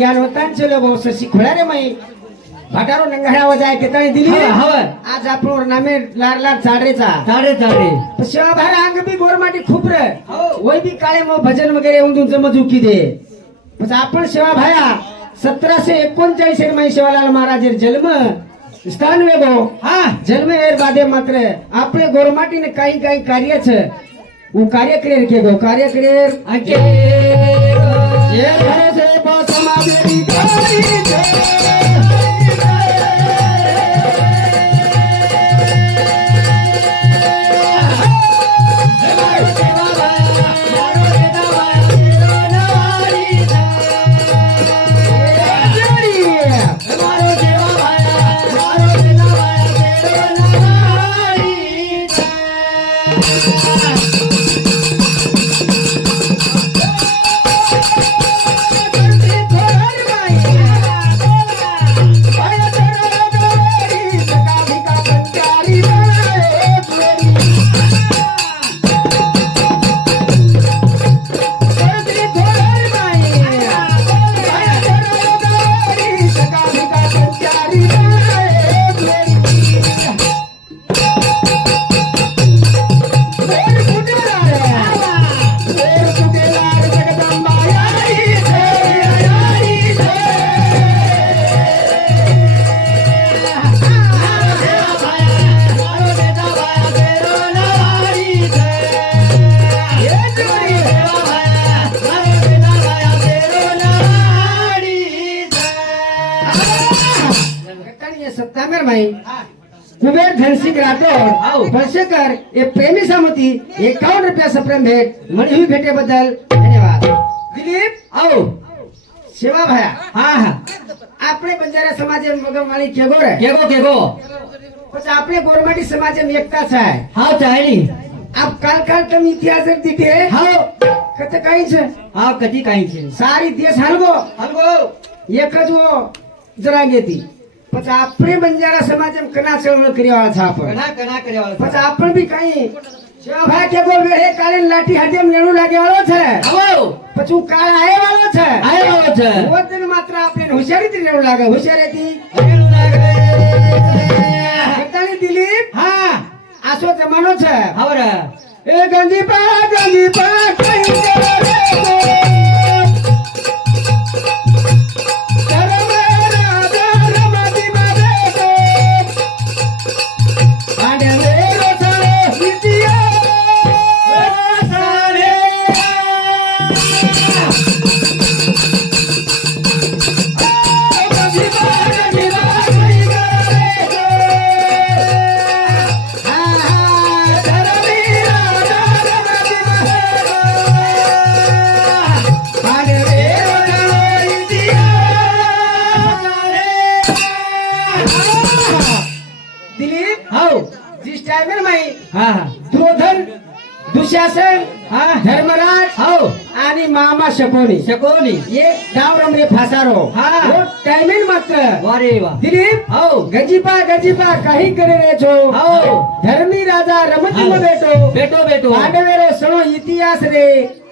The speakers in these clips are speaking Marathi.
गेल होता चलो भाऊ सशी खुळा रे माई भागारो नंगडा वजा ते ताई दिली हवं आज आपण नामे लार लार चाडरेचा चाडरे चाडरे शिवा भार अंग बी गोरमाटी खुबर हो। वय भी काले मो भजन वगैरे येऊन तुमचं मजुकी दे। पण आपण शिवा भाया सतराशे एकोणचाळीस माई शिवालाल महाराज जन्म। स्थान वे भाऊ हा। जन्म एर बादे मात्र। आपणे गोर माटी ने काही कार्यच। कार्य करेल के गो कार्य करेल नाही कुबेर धनसिंग राठोड भरसेकर हे। प्रेमी समिती एकावन्न रुपयाचा प्रेम भेट। म्हणून ही भेटेबद्दल धन्यवाद। दिलीप? आओ। सेवा भाया। हा हा। आपले बंजारा समाज मगमाली केगोर आहे केगो केगो पण आपले गोरमाटी समाज एकटाच आहे हाव चायली आप काल काल तम इतिहास दिखे हाव कत काही छे हा कधी काही छे सारी इतिहास हलगो हलगो एकच वो? जरा घेती પછી આપણે બંજારા સમાજ એમ કના ચળવળ કર્યા છે આપણે કના કણા કર્યા પછી આપણે બી કઈ ભાઈ કે બોલ હે કાલે લાઠી હાથે નેણું લાગે વાળો છે. આવો. પછી હું કાળ આયે વાળો છે. આયો છે ઓતન માત્ર આપણે હોશિયારીથી નેણું લાગે. હોશિયારીથી? હગેલું લાગે. બધાની દિલીપ? હા. આસો જમાનો છે? આવરા એ ગંજી પા ગંજી પા કઈ हा. धोधर दुशासन हा. धर्मराज हो. आणि मामा शकोनी. शकोनी. ये गावरम रे फासारो. हा. टायमिंग मात्र अरे वा. दिलीप हो. गजीपा गजीपा काही करे रे छो हो. धर्मी राजा रमतीम बेटो. बेटो बेटो. रे सणो इतिहास रे.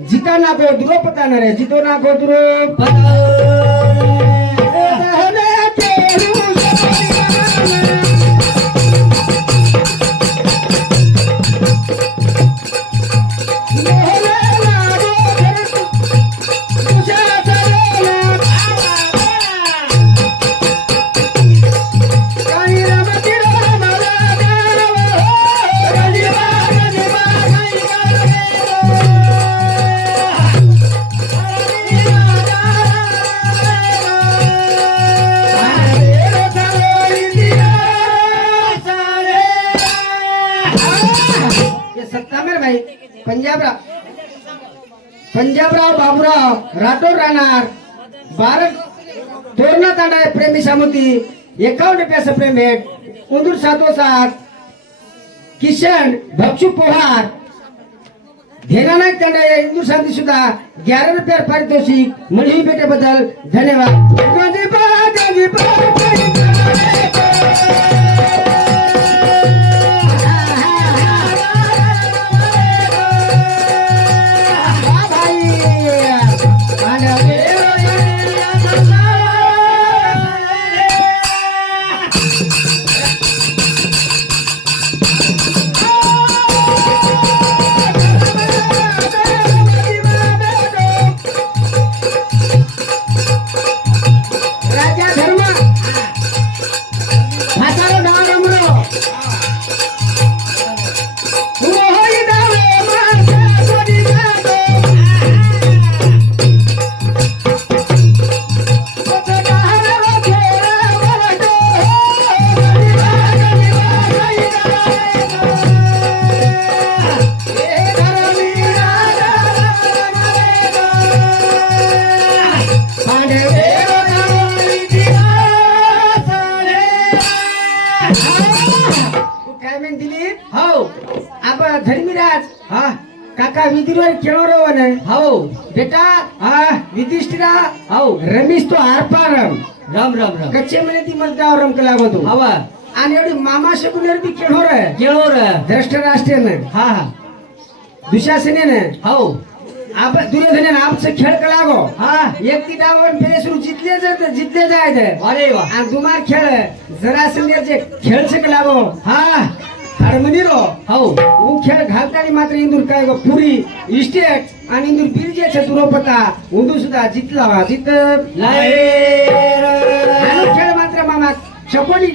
जिता नाको दुरो पता न रे. जितो नाको दुरो पता पंजाबराव बाबूराव राठोड राहणार. बारा तोरणा तांडा प्रेमी सामुती. एकावन्न रुपयाचं प्रेम भेट उंदूर सातो सात किशन भक्षू पोहार. धेनानायक तांडा इंदूर शांती सुद्धा. ग्यारा रुपया पारितोषिक. मळी भेटेबद्दल धन्यवाद. बेटा हा विधिष्ठिरा हो रमेश तो आरपारम. राम राम राम. कच्चे म्हणे ती मजदाव रमक लागतो. हवा आणि एवढी मामा शकून बी खेळो रे. केळो र. धृष्टराष्ट्रीयन हा हा. दुशासनेन. हो. आप दुर्योधनेन आपचं खेळ कलागो हा. एक ती डावण फेरेसरू जितले जात जितले जायचं. अरे वा. आणि तुम्हा खेळ जरा संध्याचे खेळ शकलागो हा. हार्मोनिरो हो. खेळ घालताना मात्र इंदूर काय गो? पुरी इस्टेट आणि इंदूर बिरजे बिरजेचे दुरोपता उंदू सुद्धा जितला वा जित खेळ मात्र मामा छपोली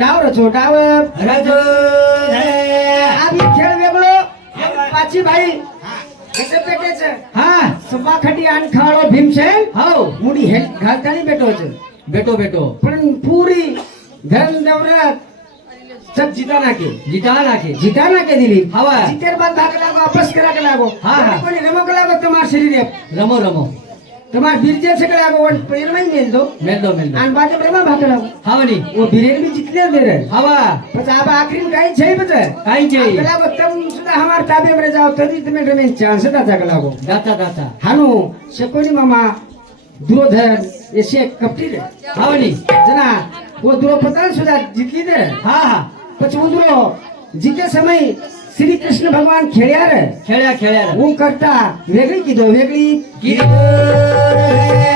डाव रचो डाव. रचो. आम्ही खेळ वेगळो. पाची भाई. हा. सुपा खटी आणि खाळो भीमसेन. हो. मुडी हे घालताना भेटोच बेटो बेटो. पण पुरी घन दौऱ्यात सब जीता ना के जिता ना के जीता ना के दिली हवा। जीतेर बाद भाग लागो आपस करा के लागो. हां हां. कोणी रमो के लागो तुम्हार शरीर. रमो रमो. तुम्हार बिरजे से के लागो वन प्रेर में मिल दो मिल दो मिल दो आन बाजे प्रेमा भाग लागो. हां नी वो बीरेर भी जितने देर हवा. बस आप आखिर में काई छै बच काई छै लागो तुम सुधा हमार ताबे में जाओ तभी तुम्हें रमेन चांस दाता के लागो. दाता दाता हानु से कोनी मामा दुर्योधन ऐसे कपटी रे. हां नी जना वो द्रौपदी सुधा जितली दे हाँ हां. પછી ઉતરો. જીતે સમય શ્રી કૃષ્ણ ભગવાન ખેડ્યા રે. ખેડ્યા ખેડ્યા હું કરતા વેગળી કીધો વેગળી કીધું.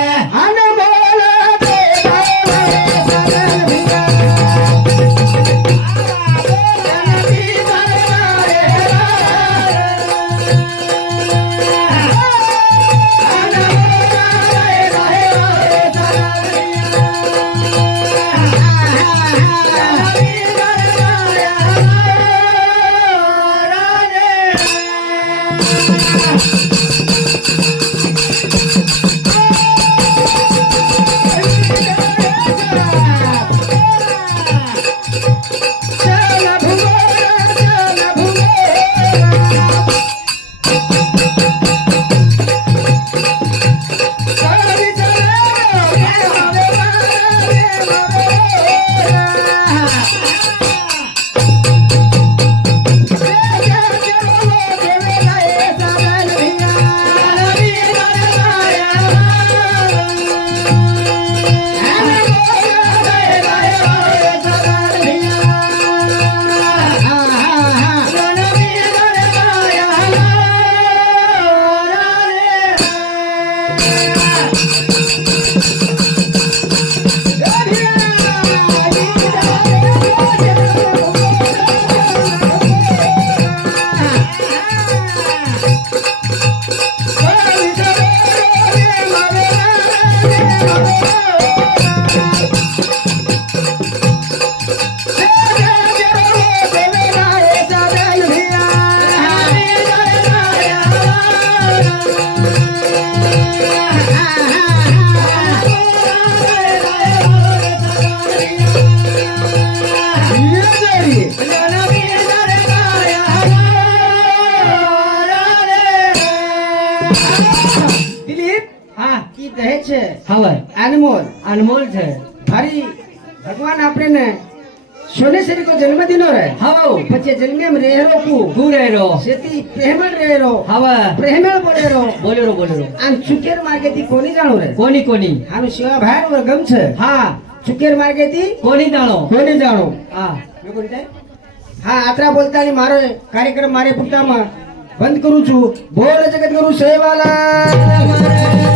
અનમોલ છે. ભારી ભગવાન આપણને સોનેશ્વરી કો જન્મ દિનો રે હવે. પછી જન્મેમ રેરો કુ. ગુરેરો સેતી પ્રેમળ રેરો હવે. પ્રેમળ બોલેરો. બોલેરો બોલેરો. આમ ચુકેર માર્ગેથી કોની જાણો રે કોની કોની? આમ શિવા ભાઈ વર ગમ છે. હા. ચુકેર માર્ગેથી કોની જાણો? કોની જાણો? હા. હા આતરા બોલતાની મારો કાર્યક્રમ મારે પૂરતામાં બંધ કરું છું. બોલ જગત ગુરુ સેવાલા